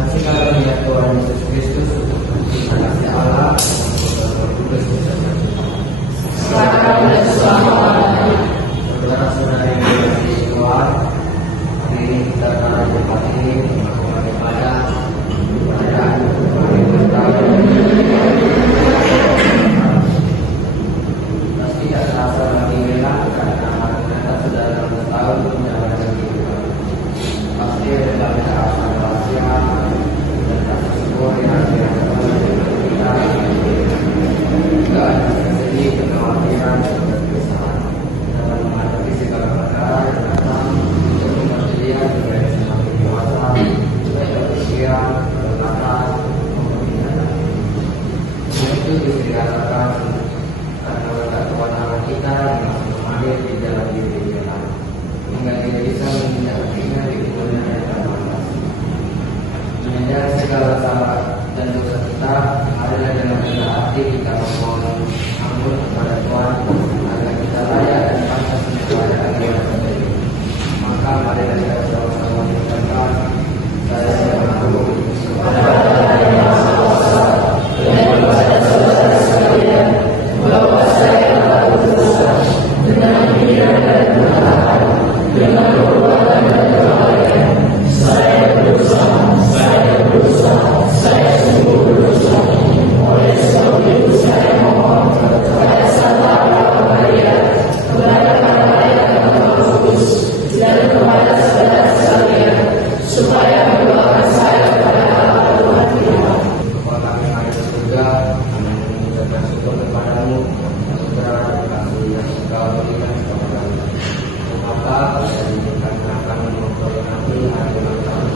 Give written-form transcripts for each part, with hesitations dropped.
Kasih karunia Tuhan Yesus Kristus, kasih Allah, saudara-saudara yang di luar, hari ini kita pada tempat ini melakukan ibadah pasti tidak terasa lagi enak karena ternyata sudah 6 tahun menjalankan kehidupan. Pasti ada banyak rahasia dan rasa syukur yang kita juga ada sedih, kekhawatiran dan kegelisahan dalam menghadapi segala perkara yang datang untuk membuat dia juga semakin dewasa, baik berpikiran, berkata, maupun tindakan. Semua itu bisa dikatakan karena berkat kewenangan kita yang masih mengalir di dalam diri kita, hingga tidak bisa menghindarinya di umurnya yang terbatas. Menyadari segala salah dan dosa kita, marilah dengan rendah hati kita memohon ampun kepada Tuhan agar kita layak dan pantas kepada akhirnya terjadi. Maka marilah kita sama-sama mengucapkan saya mengaku kepada yang Maha Kuasa dan kepada saudara sekalian bahwa saya telah berdosa dengan pikiran dan perkataan, dengan perbuatan dan kelalaian. Saya berdosa, saya sungguh berdosa. Oleh sebab itu saya mohon kepada Sang Bapa Maria, kepada para malaikat dan Roh Kudus, dan kepada saudara sekalian, supaya mendoakan saya kepada Allah Tuhan kita. Bapa kami yang ada di surga, kami mengucapkan syukur kepadamu, saudara kasih yang Engkau berikan kepada kami. Maka dari kami akan memperingati hari ulang tahun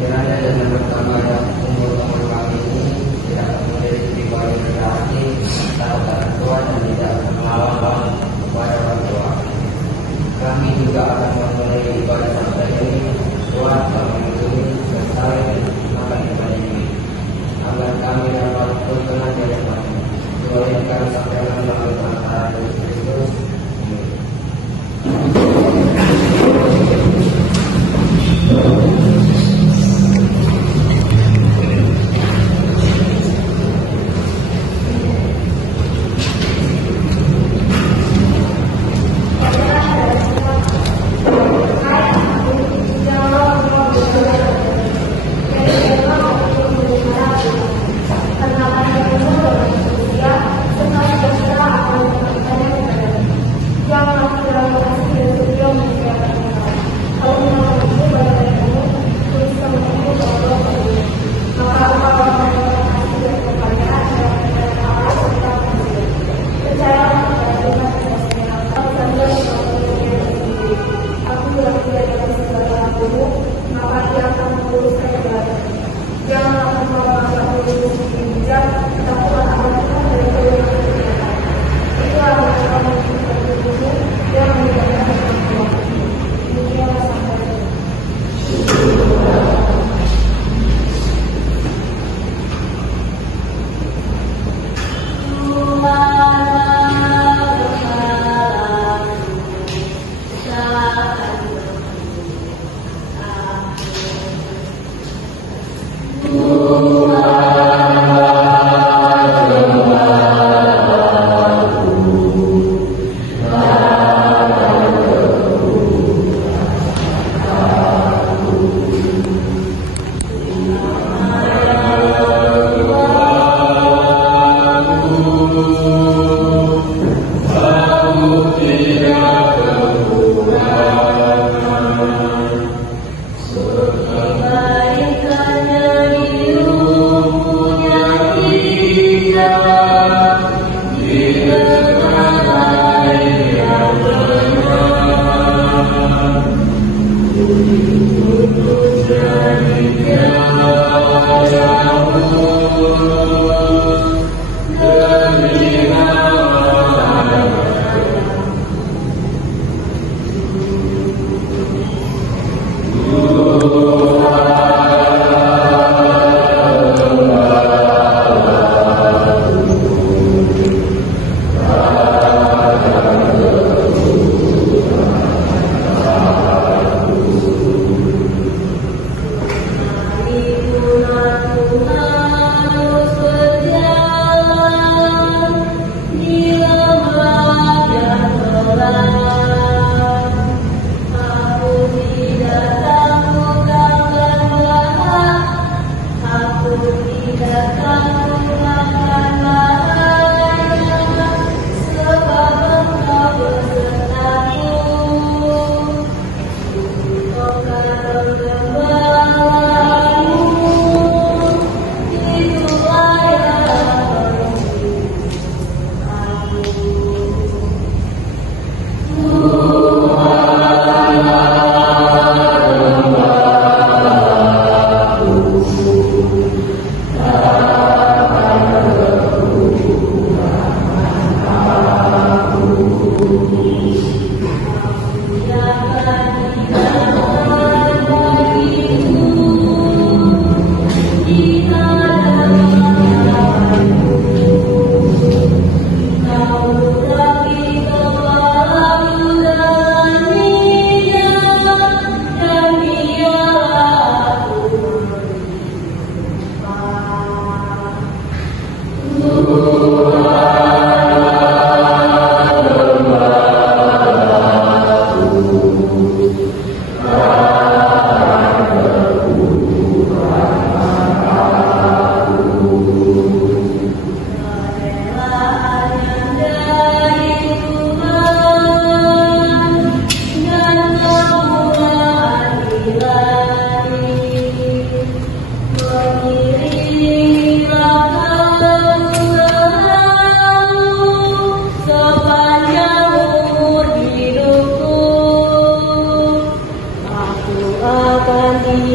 kiranya dengan bertambahnya umur kami ini tidak akan menjadi pribadi rendah hati, takut akan Tuhan dan tidak akan melawan kepada orang tua. Kami juga akan memulai ibadah sampai ini. Tuhan kami lindungi dan saling makan ibadah ini agar kami dapat berkenan di hadapan-Mu. Doa yang kami sampaikan melalui perantara Yesus Kristus.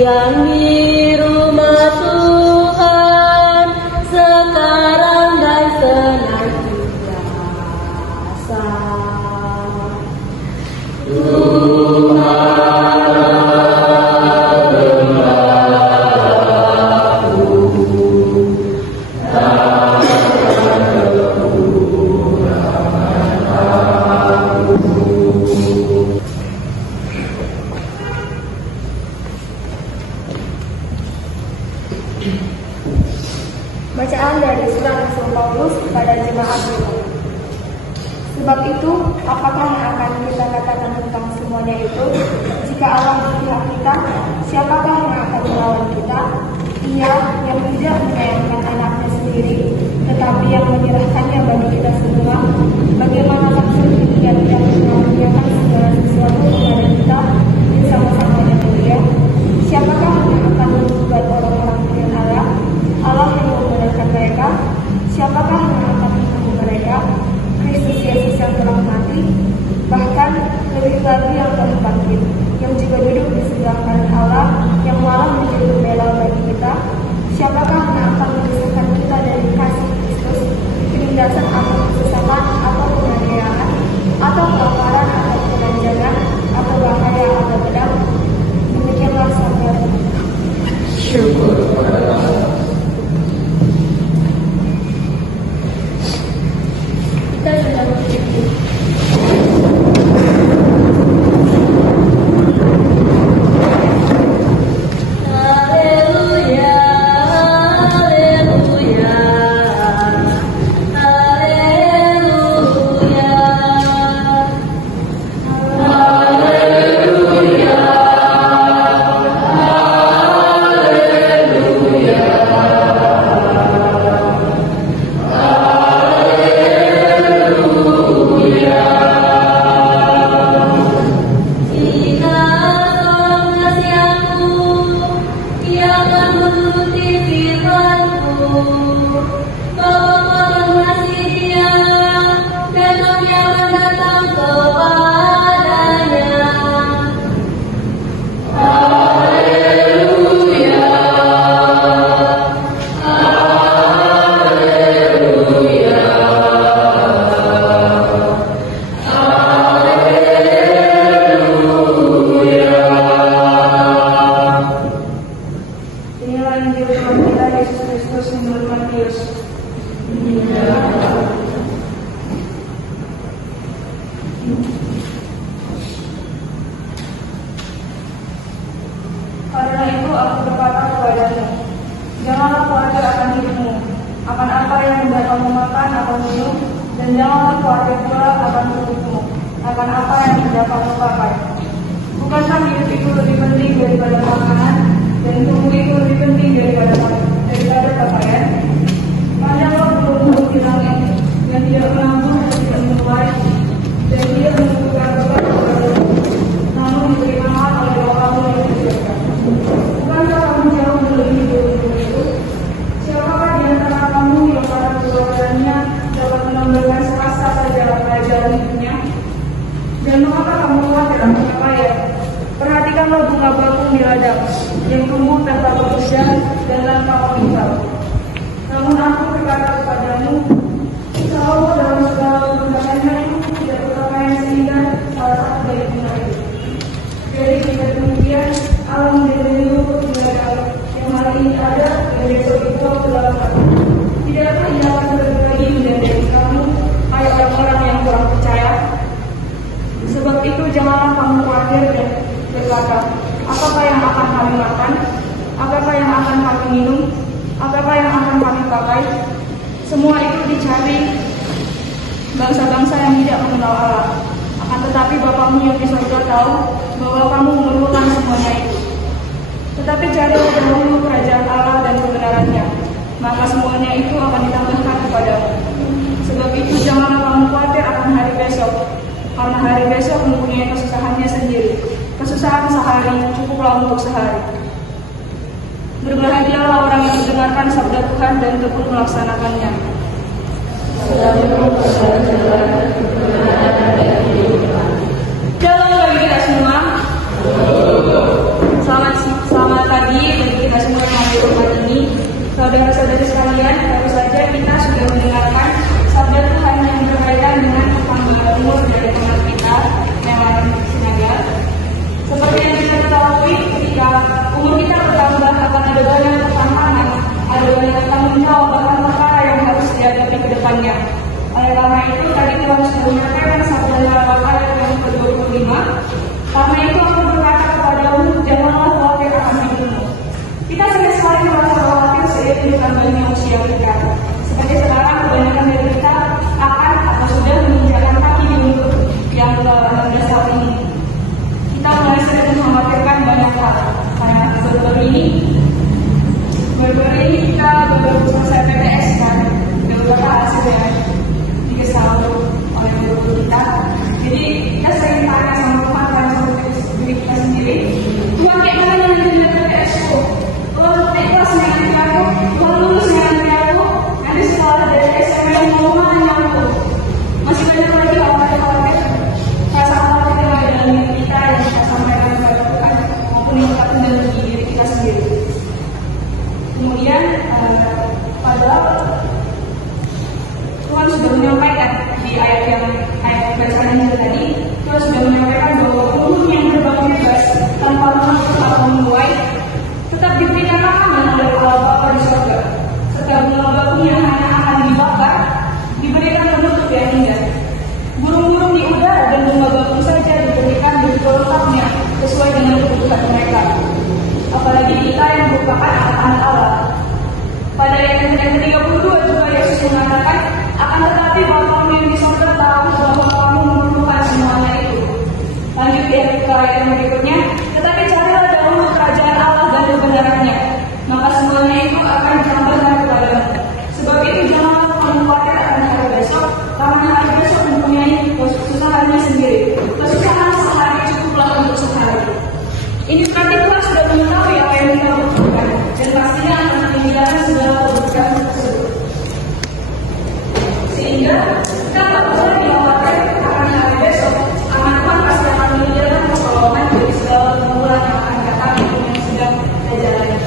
yang di rumah Tuhan sekarang dan senantiasa. Bacaan dari surat Rasul Paulus kepada jemaat di Roma. Sebab itu, apakah yang akan kita katakan tentang semuanya itu? Jika Allah di pihak kita, siapakah yang akan melawan kita? Ia yang tidak menyayangkan anaknya sendiri, tetapi yang menyerahkannya bagi kita semua. Bagaimana maksud ia tidak mengaruniakan segala sesuatu kepada kita yang sama-samanya mulia? Siapakah yang akan membuat orang-orang pilihan Allah? Allah yang membenarkan mereka. Siapakah yang akan menghukum mereka? Kristus Yesus yang telah mati, bahkan lebih lagi yang telah bangkit, yang juga duduk di sebelah kanan Allah, yang malah menjadi pembela bagi kita. Siapakah yang akan memisahkan kita dari kasih Kristus? Penindasan atau kesesakan atau penganiayaan atau kelaparan atau penanjangan atau bahaya atau pedang? Demikianlah sabda Syukur kepada Allah. kita sudah berpikir. Haleluya, haleluya, haleluya. Jika kau mengasihi aku, ia akan menuruti firman-Ku. Bahwa kau akan mengasihi dia, dan kami akan datang kepadanya. Inilah Injil Tuhan kita Yesus Kristus menurut Matius. Karena itu aku berkata kepadamu, janganlah khawatir akan hidupmu, akan apa yang hendak kamu makan atau minum, dan janganlah khawatir pula akan tubuhmu, akan apa yang hendak kamu pakai. Bukankah hidup itu lebih penting daripada makanan, dan tubuh itu lebih penting daripada pakaian? Pandanglah burung-burung di langit, yang tidak menabur dan tidak menuai, dan dia menentukan beban kepadamu, namun diberi makan oleh Bapamu yang di surga. Bukankah kamu jauh melebihi burung-burung itu? Siapakah di antara kamu yang pada keluarganya dapat menambahkan serasa saja pelajaran hidupnya? Dan mengapa kamu khawatir akan pakaian? Perhatikanlah bunga bakung di ladang, yang tumbuh tanpa pekerjaan dan tanpa penghimpal. Namun aku berkata kepadamu, Salomo dalam segala kemuliaannya itu tidak berpakaian sehingga salah satu dari bunga itu. Jadi jika demikian, Allah menjadi rumput di ladang yang hari ini ada dan besok dibuang ke dalam api. Tidakkah ia akan lebih lagi menjadi kamu, hai orang-orang yang kurang percaya? Sebab itu janganlah kamu khawatir dan berkata, apakah yang akan kami makan? Apakah yang akan kami minum? Apakah yang akan kami pakai? Semua itu dicari bangsa-bangsa yang tidak mengenal Allah. Akan tetapi Bapamu yang di surga tahu bahwa kamu memerlukan semuanya itu. Tetapi carilah dahulu kerajaan Allah dan kebenarannya, maka semuanya itu akan ditambahkan kepadamu. Sebab itu janganlah kamu khawatir akan hari besok, karena hari besok mempunyai kesusahannya sendiri. Kesusahan sehari cukuplah untuk sehari. Berbahagialah orang yang mendengarkan sabda Tuhan dan tekun melaksanakannya. Shalom bagi kita semua. Selamat datang dari diri kita sendiri. Kemudian padahal Tuhan sudah menyampaikan di ayat bacaan yang tadi, Tuhan sudah menyampaikan bahwa buruh yang terbang bebas tanpa lemak atau menuai tetap diberikan makanan oleh Allah Bapa di surga, serta bunga bakung yang hanya akan dibakar diberikan penutup yang indah. Burung-burung di udara dan bunga bakung saja diberikan begitu lengkapnya sesuai dengan kebutuhan mereka. Apalagi kita yang merupakan anak-anak Allah. Pada ayat yang ke-32 juga Yesus mengatakan, akan tetapi Bapamu yang di surga tahu bahwa kamu memerlukan semuanya itu. Lanjut ke ayat yang berikutnya, tetapi carilah dahulu kerajaan Allah dan kebenarannya, maka semuanya itu akan ditambahkan kepadamu. Sebab itu janganlah kamu khawatir akan hari besok, karena hari besok mempunyai kesusahannya sendiri. Kesusahan sehari cukuplah untuk sehari. Ini berarti Tuhan sudah mengetahui apa yang kita butuhkan, dan pastinya akan menyediakan segala kebutuhan tersebut. Sehingga kita tak perlu dikhawatirkan akan hari besok, karena Tuhan pasti akan menyediakan pertolongan dari segala pergumulan yang akan datang yang sedang kita jalani.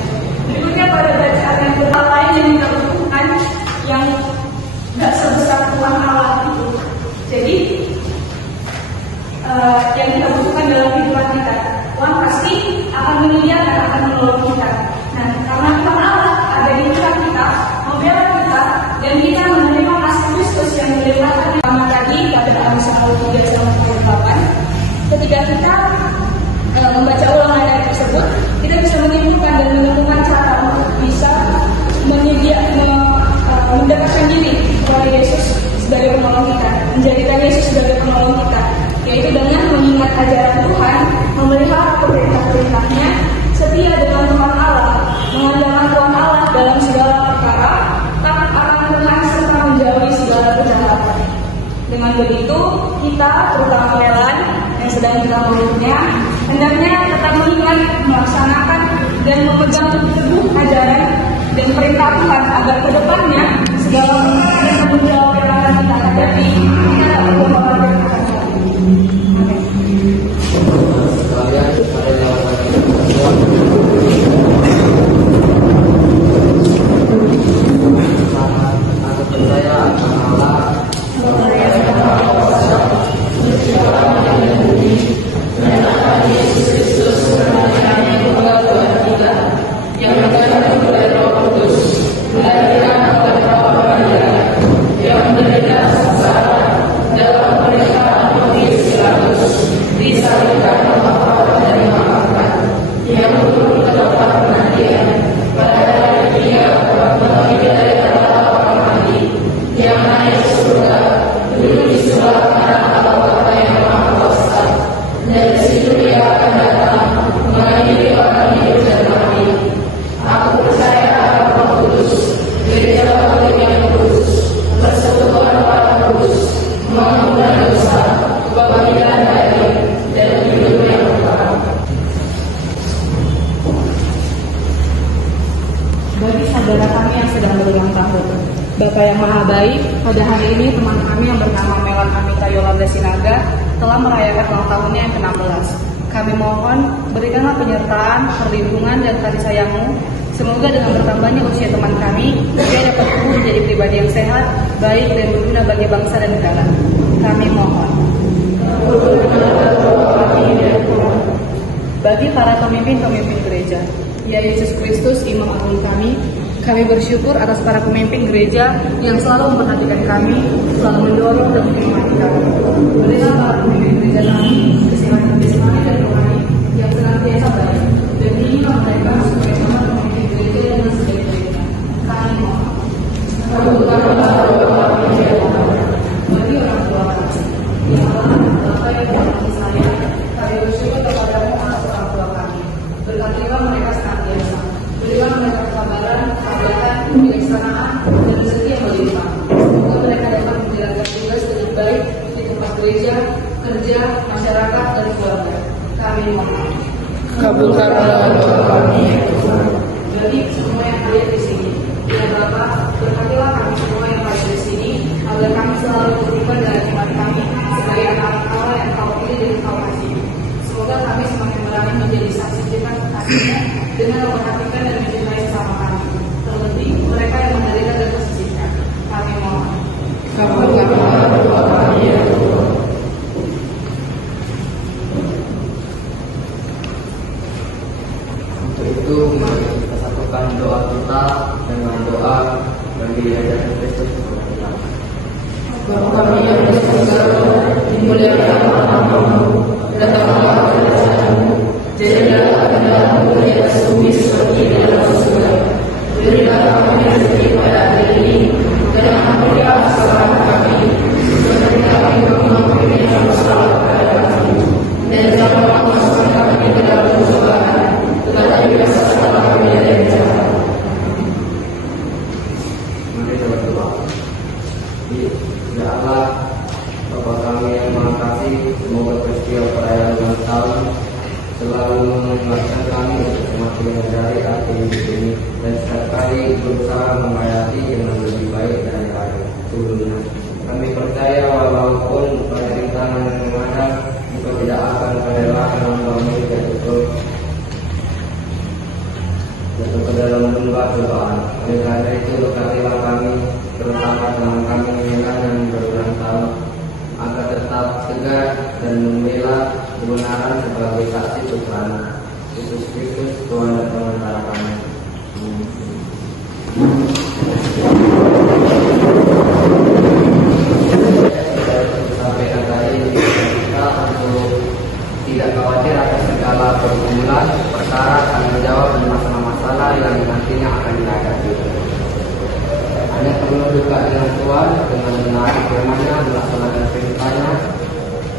Berikutnya pada bacaan yang kedua lain yang kita butuhkan, yang tidak sebesar Tuhan Allah itu. Jadi yang kita butuhkan dalam kehidupan kita, Tuhan pasti akan menyediakan, akan menolong kita. Nah, karena Tuhan Allah ada di dekat kita, membela kita, dan kita menerima kasih Kristus yang dilimpahkan. Sama tadi pada Amsal 3-8, ketika kita membaca ulang ayat tersebut, kita bisa menyimpulkan dan menemukan cara untuk bisa mendekatkan diri kepada Yesus sebagai penolong kita, menjadikan Yesus sebagai penolong kita, yaitu dengan mengingat ajaran Tuhan, memelihara perintah-perintahnya, setia dengan Tuhan Allah, mengandalkan Tuhan Allah dalam segala perkara, takut akan Tuhan serta menjauhi segala kejahatan. Dengan begitu, kita, terutama Lelan yang sedang kita mulutnya, hendaknya tetap mengingat, melaksanakan, dan memegang teguh ajaran dan perintah Tuhan agar ke depannya segala perkara dan tanggung jawab yang akan kita hadapi, kita tak perlu khawatir akan hal itu. Sekalian pada jawaban aku percaya akan Allah, Yesus Kristus Tuhan kita yang mengandung oleh Roh Kudus, dilahirkan oleh Bapa Maria, yang menderita sengsara dalam pernikahan Pontius Pilatus, disalibkan, dan dimakamkan, yang turun ke tempat kematian, pada hari ketiga bangkit dari antara orang mati, yang naik ke surga, duduk di sebelah kanan Allah Bapa yang Maha Kuasa. Dari situ Dia akan datang mengadili orang hidup dan mati. Aku percaya akan Roh Kudus, Gereja Katolik yang kudus, persekutuan orang kudus, mengampunan dosa, kebangkitan dari dan hidup yang kekal. Bagi saudara kami yang sedang berulang tahun, Bapak yang Maha Baik, pada hari ini teman kami yang bernama Melan Amita Yolanda Sinaga telah merayakan ulang tahunnya yang ke-16. Kami mohon berikanlah penyertaan, perlindungan, dan kasih sayang-Mu. Semoga dengan bertambahnya usia teman kami, dia dapat tumbuh menjadi pribadi yang sehat, baik, dan berguna bagi bangsa dan negara. Kami mohon. Bagi para pemimpin-pemimpin gereja, ya Yesus Kristus, Imam Agung kami bersyukur atas para pemimpin gereja yang selalu memperhatikan kami, selalu mendorong dan menyemangati kami. Berilah para pemimpin gereja kami keselamatan dan rohani yang senantiasa baik, dan berilah mereka supaya dapat memimpin gereja dengan sebaik-baiknya. Kami mohon. Kabulkanlah doa kami ya Tuhan. Bagi orang tua kami, ya Allah, Bapa yang mengasihi saya, kami bersyukur kepadamu atas orang tua kami. Berkatilah mereka senantiasa. Berilah mereka kesabaran, kehangatan, kebijaksanaan, dan rezeki yang melimpah. Semoga mereka dapat menjalankan tugas dengan baik di tempat gereja, kerja, masyarakat, dan keluarga. Kami mohon. Kabulkanlah doa kami. Bagi semua yang hadir di sini, ya Bapa, berkatilah kami semua yang hadir di sini, agar kami selalu beriman dalam iman kami sebagai anak-anak Allah yang Kau pilih dan Kau kasih. Semoga kami semakin berani menjadi saksi cerita kasihnya dengan memperhatikan dan mencintai sesama kami, terlebih mereka yang menderita dan tersisihkan. Kami mohon. Kabulkanlah doa kami ya Allah. Untuk itu mari kita satukan doa kita dengan doa bagi Yesus Kristus Tuhan kita. Bapa kami yang di surga, dimuliakan namamu, datanglah kerajaanmu, jadilah kehendakmu di atas bumi seperti di dalam surga. Berilah kami rezeki pada hari ini, dan ampunilah kesalahan kami, seperti kami mengampuni yang bersalah kepada kami. Dan janganlah masukkan kami ke dalam pencobaan, tetapi bebaskanlah kami dari yang jahat. Mari kita berdoa. Ya Allah, Bapa kami yang Maha Kasih, semoga peristiwa perayaan ulang tahun selalu mengingatkan kami untuk semakin mencari arti hidup ini dan setiap kali berusaha menghayati yang lebih baik daripada sebelumnya. Kami percaya walaupun banyak rintangan yang menghadap, Engkau tidak akan merelakan hamba-Mu jatuh ke dalam lembah cobaan. Oleh karena itu, berkatilah kami, terutama teman kami yang berulang tahun, agar tetap tegar dan membela kebenaran sebagai saksi Tuhan Yesus Kristus, Tuhan dan Pengantara kami. Sampaikan tadi kita untuk tidak khawatir atas segala pergumulan, perkara, tanggung jawab dan masalah-masalah yang nantinya akan dihadapi. Hanya perlu dekat dengan Tuhan, dengan menaati firman-Nya, melaksanakan perintah-Nya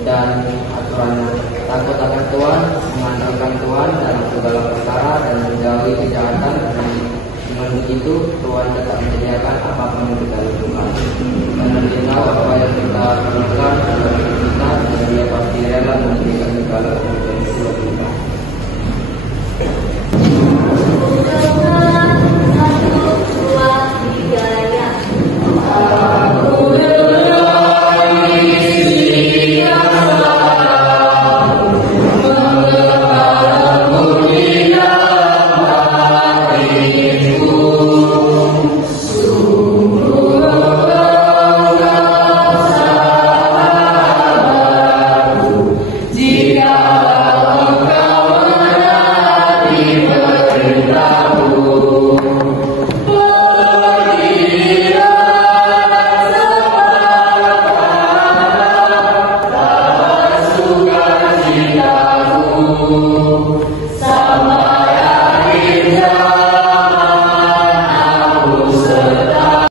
dan aturannya. Takut akan Tuhan, mengandalkan Tuhan dalam segala perkara dan menjauhi kejahatan. Dengan begitu, Tuhan tetap menyediakan apapun yang kita butuhkan. Karena Dia tahu apa yang kita perlukan dalam hidup kita, dan Dia pasti rela memberikan segala kebutuhan